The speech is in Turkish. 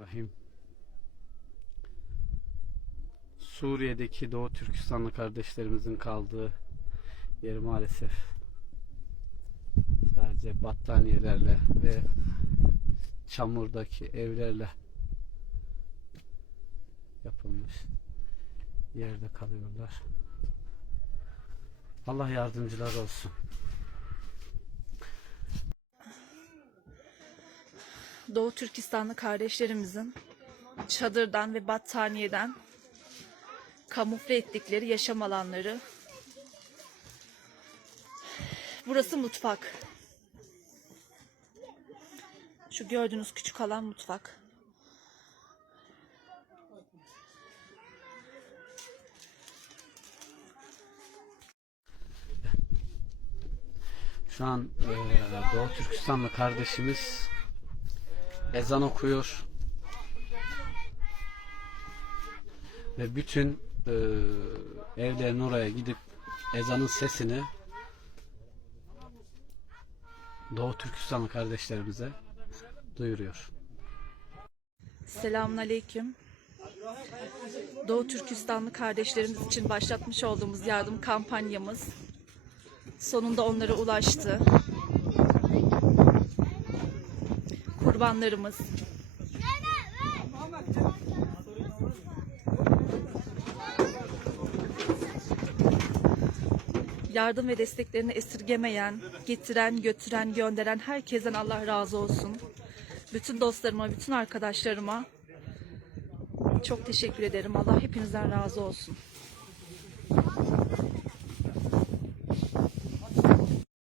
Bismillahirrahmanirrahim. Suriye'deki Doğu Türkistanlı kardeşlerimizin kaldığı yer maalesef sadece battaniyelerle ve çamurdaki evlerle yapılmış yerde kalıyorlar. Allah yardımcılar olsun. Doğu Türkistanlı kardeşlerimizin çadırdan ve battaniyeden kamufle ettikleri yaşam alanları. Burası mutfak. Şu gördüğünüz küçük alan mutfak. Şu an e, Doğu Türkistanlı kardeşimiz ezan okuyor. Ve bütün e, evlerin oraya gidip ezanın sesini Doğu Türkistanlı kardeşlerimize duyuruyor. Selamun Aleyküm. Doğu Türkistanlı kardeşlerimiz için başlatmış olduğumuz yardım kampanyamız sonunda onlara ulaştı. Kurbanlarımız yardım ve desteklerini esirgemeyen, getiren, götüren, gönderen herkesten Allah razı olsun. Bütün dostlarıma, bütün arkadaşlarıma çok teşekkür ederim. Allah hepinizden razı olsun.